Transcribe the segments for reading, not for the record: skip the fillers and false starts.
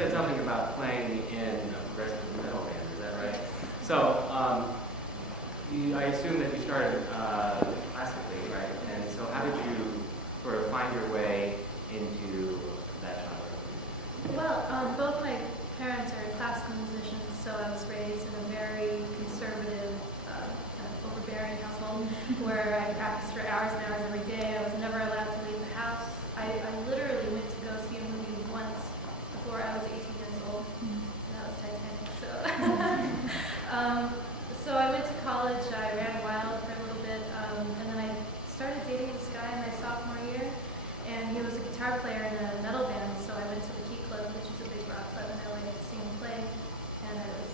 said something about playing in a progressive metal band, is that right? So, I assume that you started classically, right? And so how did you sort of find your way into that genre? Well, both my parents are classical musicians, so I was raised in a very conservative, kind of overbearing household where I practiced for hours and hours every day. I was never allowed to leave the house. I literally went to go see a movie once before I was 18 years old, and that was Titanic. So, so I went to college. I ran wild for a little bit, and then I started dating this guy in my sophomore year, and he was a guitar player in a metal band. So I went to the Key Club, which is a big rock club in LA, to see him play, and I was,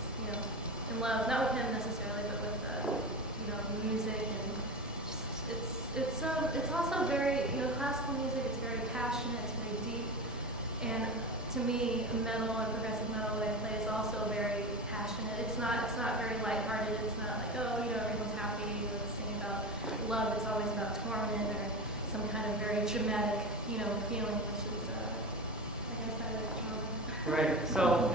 in love, not with him necessarily, but with music, and it's also very, classical music. It's very passionate. It's very deep, and to me, metal or progressive metal that I play is also very passionate. It's not very lighthearted. It's not like, everyone's happy. Let's sing about love. It's always about torment or some kind of very dramatic, feeling, which is, I guess, I like genre. Right. So,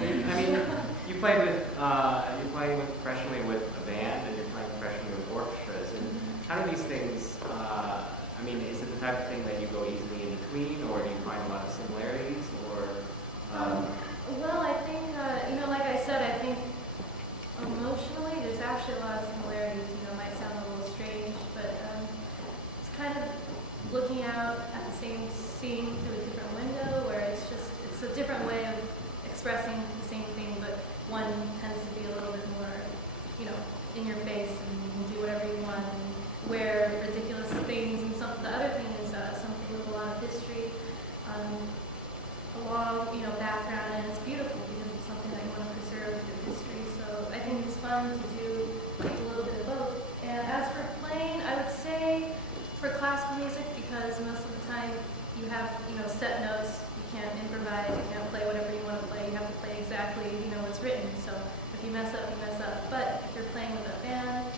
you play with, you're playing professionally with a band, and you're playing professionally with orchestras. And how do these things? Is it the type of thing that you go easily in between, or do you find a lot of similarities, or? Well, I think, like I said, I think emotionally there's actually a lot of similarities. It might sound a little strange, but it's kind of looking out at the same scene through a different window, where it's a different way of expressing the same thing, but one tends to be a little bit more, in your face, and you can do whatever you want, and wear ridiculous things, and the other thing is something with a lot of history, a long, background, and it's beautiful because it's something that you want to preserve through history. So I think it's fun to do a little bit of both. And as for playing, I would say for classical music, because most of the time you have, set notes. You can't improvise. You can't play whatever you want to play. You have to play exactly, what's written. So if you mess up, you mess up. But if you're playing with a band,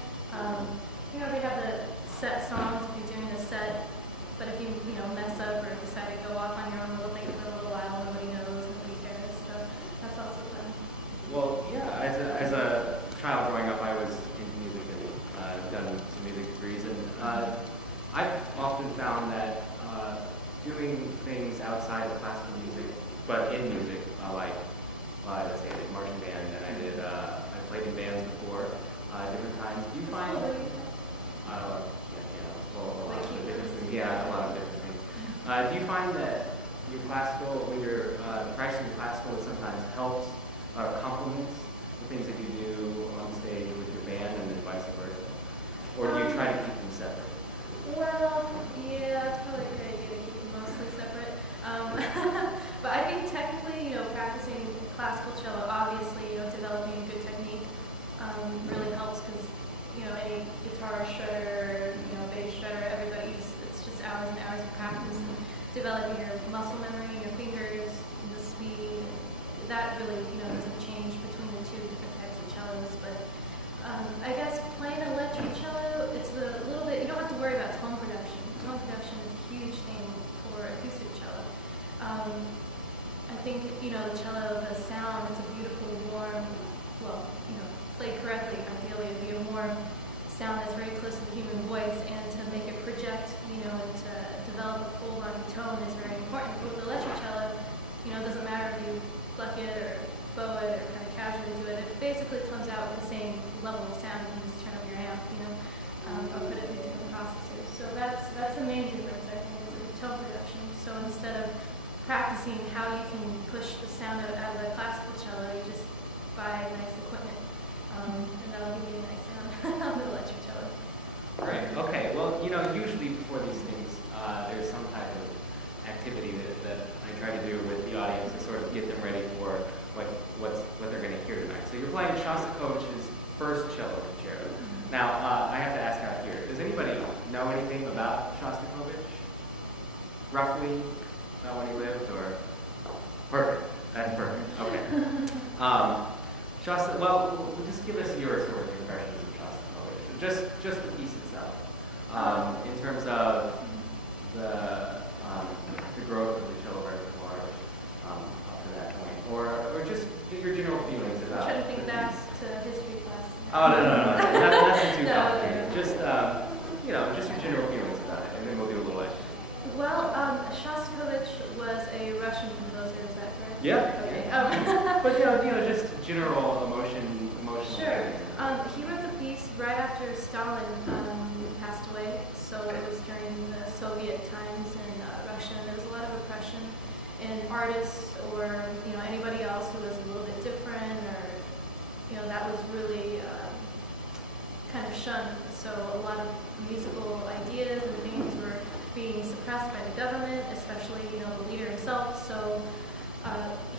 they have the set songs if you're doing a set. But if you, mess up or decide to go off on your own little thing for a little while, nobody knows, nobody cares. So that's also fun. Well, yeah. As a child growing up, I was into music and done some music degrees, and I've often found that doing things outside of classical music, but in music, let's say I did marching band, and I played in bands before, different times. Do you find? A lot of different things. Do you find that your classical, when you're practicing classical, it sometimes helps or complements the things that you do on stage with your band, and then vice versa? Or do you try to keep them separate? Well, yeah, it's probably a good idea to keep them mostly separate. But I think technically, practicing classical cello, obviously, developing a good technique really helps, because, any guitar shredder, bass shredder, everybody's, it's just hours and hours of practice, and developing your muscle memory, your fingers, the speed, that really, doesn't change between the two different types of cellos. But I guess playing electric cello, it's a little bit, you don't have to worry about tone production. Tone production is a huge thing for acoustic cello. I think, the cello, the sound is a beautiful, warm, played correctly, ideally, it'd be a warm sound that's very close to the human voice, and to make it project, and to develop a full body tone is very important. But with electric cello, it doesn't matter if you pluck it or bow it or kind of casually do it. It basically comes out with the same level of sound. You can just turn up your amp, or put it through different processors. So that's the main difference, I think, is the tone production. So instead of practicing how you can push the sound out of the classical cello, you just buy nice equipment, and that'll give you a nice sound on the electric cello. Right. Okay. Well, usually before these things, there's some type of activity that I try to do with the audience to sort of get them ready for what they're going to hear tonight. So you're playing Shostakovich's first cello concerto. Now, I have to ask out here, does anybody know anything about Shostakovich? Roughly, know when he lived, or? Perfect. That's perfect. Okay. Well, just give us your sort of impressions of Shostakovich. Just the piece itself, in terms of the growth of the cello repertoire up to that point, or just your general feelings I'm about trying to think the back piece. to history class. Oh, no. Nothing too No, complicated. okay. Just, just your general feelings about it, and then we'll do a little extra. Well, Shostakovich was a Russian composer, is that correct? Yeah. Okay. But just general emotional Sure. feelings. He wrote the piece right after Stalin passed away, so it was during the Soviet times in Russia, and there was a lot of repression, and artists or anybody else who was a little bit different, or that was really kind of shunned. So a lot of musical ideas and things were being suppressed by the government, especially the leader himself. So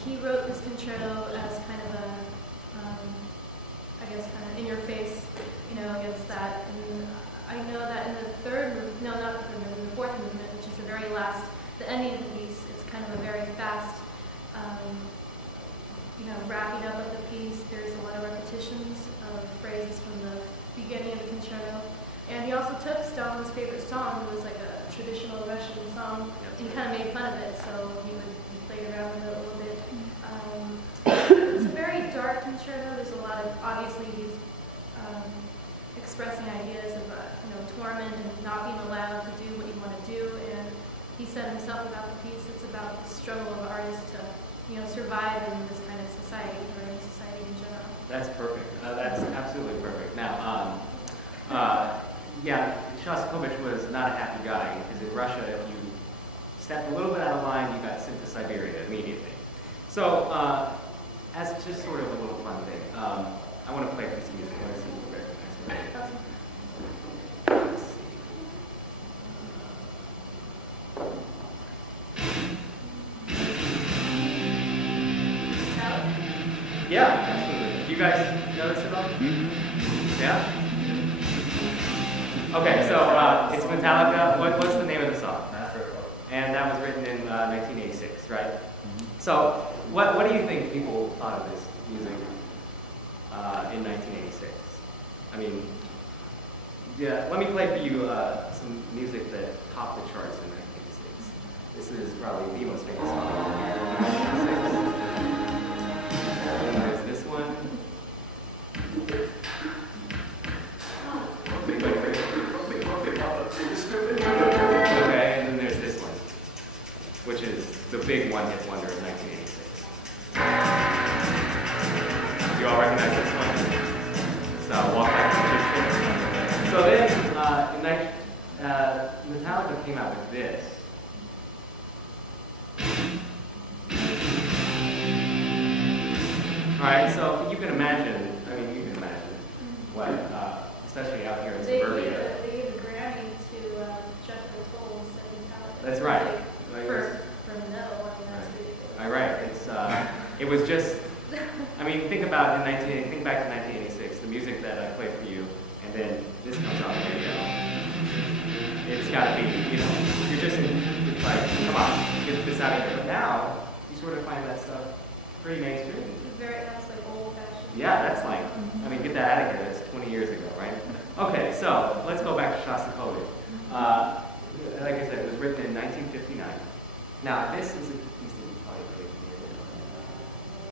he wrote this concerto as kind of a kind of in your face, against that. And I know that in the fourth movement, which is the very last, the ending of the piece, it's kind of a very fast, wrapping up of the piece. There's a lot of repetitions of phrases from the beginning of the concerto. And he also took Stalin's favorite song, it was like a traditional Russian song, and kind of made fun of it, so he played around with it a little bit. It's a very dark concerto. There's a lot of, obviously, he's expressing ideas of torment and not being allowed to do what you want to do. And he said himself about the piece, it's about the struggle of artists to survive in this kind of society, or in society in general. That's perfect. That's absolutely perfect. Now, Shostakovich was not a happy guy, because in Russia, if you stepped a little bit out of line, you got sent to Siberia immediately. So, as just sort of a little fun thing, I want to play this music. I want to see if you recognize it. Let's see. Yeah, absolutely. Do you guys know this at all? Mm-hmm. Yeah? Okay, so it's Metallica. What's the name of the song? And that was written in 1986, right? Mm-hmm. So what do you think people thought of this music in 1986? I mean, yeah, let me play for you some music that topped the charts in 1986. This is probably the most famous song in 1986. And there's this one. Okay, and then there's this one, which is the big one-hit wonder of 1986. You all recognize this one? So, Walk Like a Magician. So then, Metallica came out with this. Alright, so you can imagine what, especially out here in suburbia. They gave a Grammy to Jeff Tolles and Metallica. That's right. For metal, I mean, that's ridiculous. All right, it was just, I mean, think back to 1986, the music that I played for you, and then this comes on the radio. It's got to be, you're just it's like, come on, get this out of here. But now, you sort of find that stuff pretty mainstream. That's like old-fashioned. Yeah, that's like, I mean, get that out of here. That's 20 years ago, right? Okay, so let's go back to Shostakovich. Like I said, it was written in 1959. Now, this is a